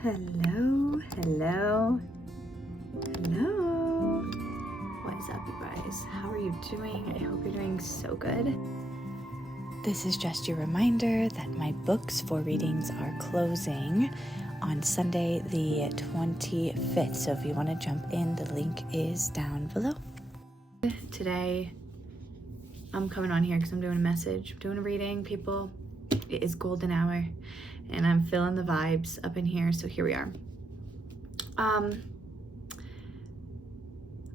Hello, hello, hello. What is up, you guys? How are you doing? I hope you're doing so good. This is just your reminder that my books for readings are closing on Sunday the 25th. So if you want to jump in, the link is down below. Today, I'm coming on here because I'm doing a message. I'm doing a reading, people. It is golden hour. And I'm feeling the vibes up in here, so here we are.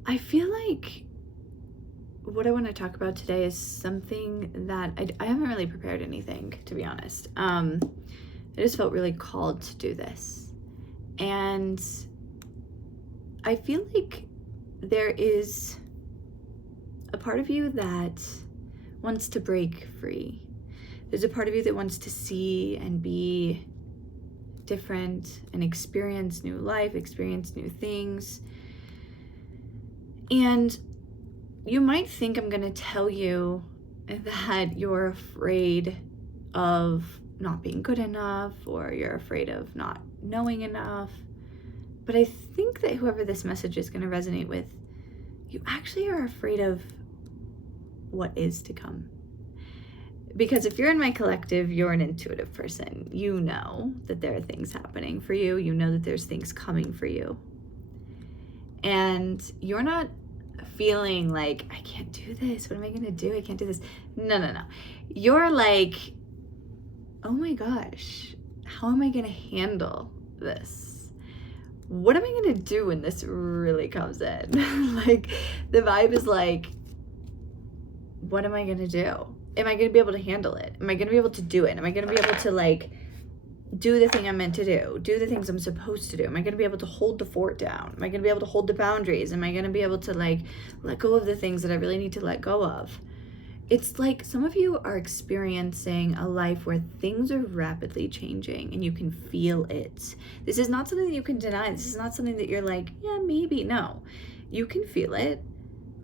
I feel like what I want to talk about today is something that I haven't really prepared anything, to be honest. I just felt really called to do this. And I feel like there is a part of you that wants to break free. There's a part of you that wants to see and be different and experience new life, experience new things. And you might think I'm going to tell you that you're afraid of not being good enough, or you're afraid of not knowing enough. But I think that whoever this message is going to resonate with, you actually are afraid of what is to come. Because if you're in my collective, you're an intuitive person. You know that there are things happening for you. You know that there's things coming for you. And you're not feeling like, I can't do this. What am I going to do? I can't do this. No. You're like, oh my gosh, how am I going to handle this? What am I going to do when this really comes in? Like, the vibe is like, what am I going to do? Am I going to be able to handle it? Am I going to be able to do it? Am I going to be able to, like, do the thing I'm meant to do the things I'm supposed to do? Am I going to be able to hold the fort down? Am I going to be able to hold the boundaries? Am I going to be able to, like, let go of the things that I really need to let go of? It's like some of you are experiencing a life where things are rapidly changing and you can feel it. This is not something that you can deny. This is not something that you're like, yeah, maybe. No, you can feel it.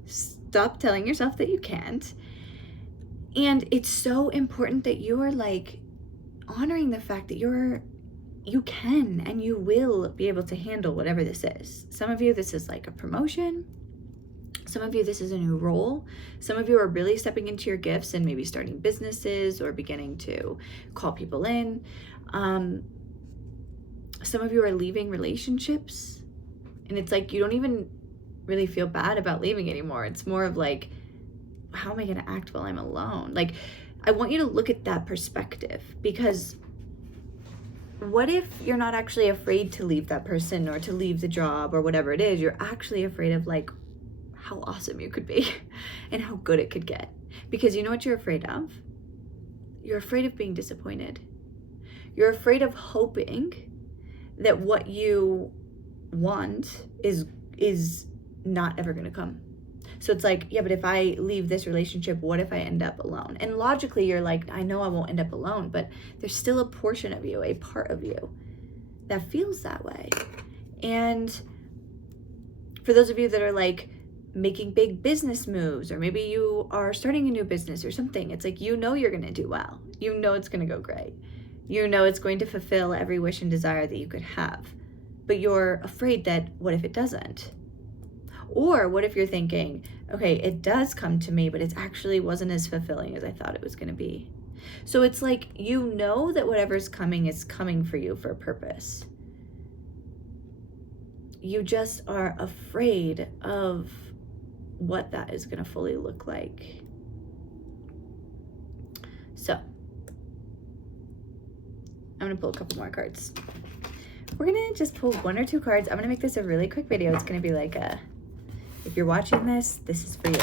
Stop telling yourself that you can't. And it's so important that you are, like, honoring the fact that you can and you will be able to handle whatever this is. Some of you, this is like a promotion. Some of you, this is a new role. Some of you are really stepping into your gifts and maybe starting businesses or beginning to call people in. Some of you are leaving relationships, and it's like you don't even really feel bad about leaving anymore. It's more of like, how am I going to act while I'm alone? Like, I want you to look at that perspective, because what if you're not actually afraid to leave that person or to leave the job or whatever it is? You're actually afraid of, like, how awesome you could be and how good it could get. Because you know what you're afraid of? You're afraid of being disappointed. You're afraid of hoping that what you want is not ever going to come. So it's like, yeah, but if I leave this relationship, what if I end up alone? And logically, you're like, I know I won't end up alone, but there's still a portion of you, a part of you that feels that way. And for those of you that are, like, making big business moves, or maybe you are starting a new business or something, it's like, you know you're going to do well. You know it's going to go great. You know it's going to fulfill every wish and desire that you could have. But you're afraid that, what if it doesn't? Or what if you're thinking, okay, it does come to me, but it actually wasn't as fulfilling as I thought it was going to be. So it's like, you know that whatever's coming is coming for you for a purpose. You just are afraid of what that is going to fully look like. So I'm going to pull a couple more cards. We're going to just pull one or two cards. I'm going to make this a really quick video. It's going to be like if you're watching this, this is for you.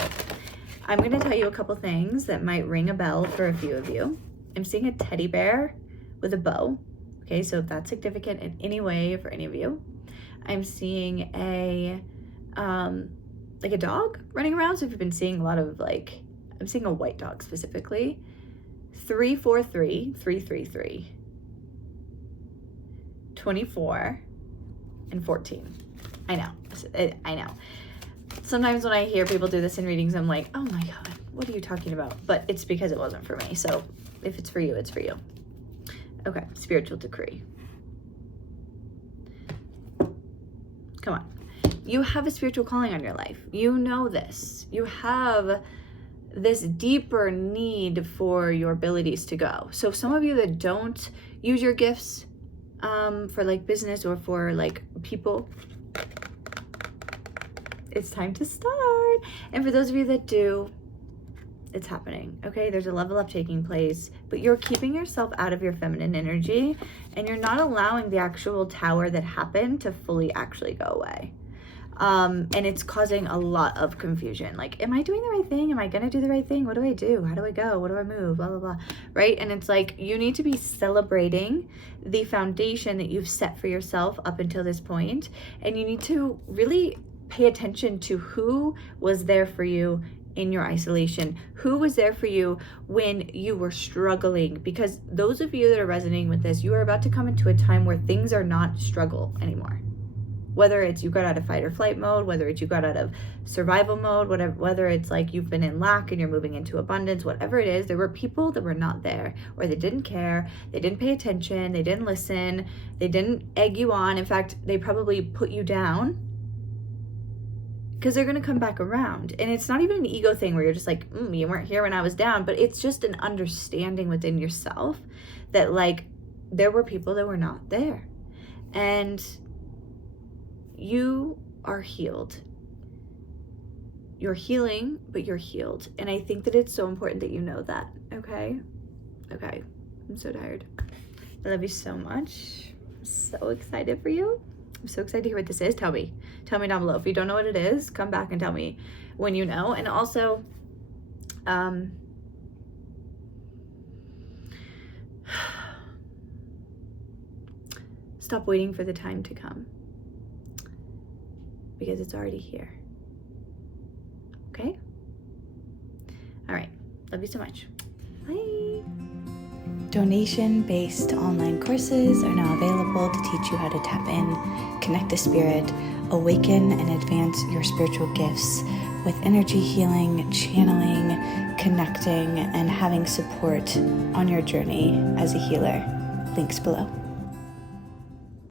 I'm going to tell you a couple things that might ring a bell for a few of you. I'm seeing a teddy bear with a bow. Okay, so if that's significant in any way for any of you. I'm seeing like a dog running around. So if you've been seeing a lot of, like, I'm seeing a white dog specifically. 343, 333, 24, and 14. I know. Sometimes when I hear people do this in readings, I'm like, oh my God, what are you talking about? But it's because it wasn't for me. So if it's for you, it's for you. Okay, spiritual decree. Come on. You have a spiritual calling on your life. You know this. You have this deeper need for your abilities to go. So some of you that don't use your gifts for like business or for like people, it's time to start. And for those of you that do, it's happening, okay? There's a level up taking place, but you're keeping yourself out of your feminine energy and you're not allowing the actual tower that happened to fully actually go away. And it's causing a lot of confusion. Like, am I doing the right thing? Am I gonna do the right thing? What do I do? How do I go? What do I move? Blah, blah, blah, right? And it's like, you need to be celebrating the foundation that you've set for yourself up until this point. And you need to really pay attention to who was there for you in your isolation, who was there for you when you were struggling, because those of you that are resonating with this, you are about to come into a time where things are not struggle anymore. Whether it's you got out of fight or flight mode, whether it's you got out of survival mode, whether it's like you've been in lack and you're moving into abundance, whatever it is, there were people that were not there, or they didn't care, they didn't pay attention, they didn't listen, they didn't egg you on. In fact, they probably put you down, because they're going to come back around. And it's not even an ego thing where you're just like, you weren't here when I was down, but it's just an understanding within yourself that like there were people that were not there. And you are healed. You're healing, but you're healed. And I think that it's so important that you know that, okay? Okay, I'm so tired. I love you so much. I'm so excited for you. I'm so excited to hear what this is. Tell me down below. If you don't know what it is, come back and tell me when you know. And also, stop waiting for the time to come, because it's already here. Okay? All right. Love you so much. Bye. Donation-based online courses are now available to teach you how to tap in, connect to spirit, awaken and advance your spiritual gifts with energy healing, channeling, connecting, and having support on your journey as a healer. Links below.